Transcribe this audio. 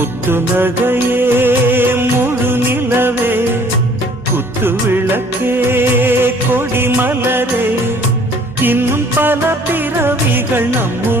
முத்து நகையே முழு நிலவே குத்து விளக்கே கொடி மலரே இன்னும் பல பிறவிகள் நம்முடைய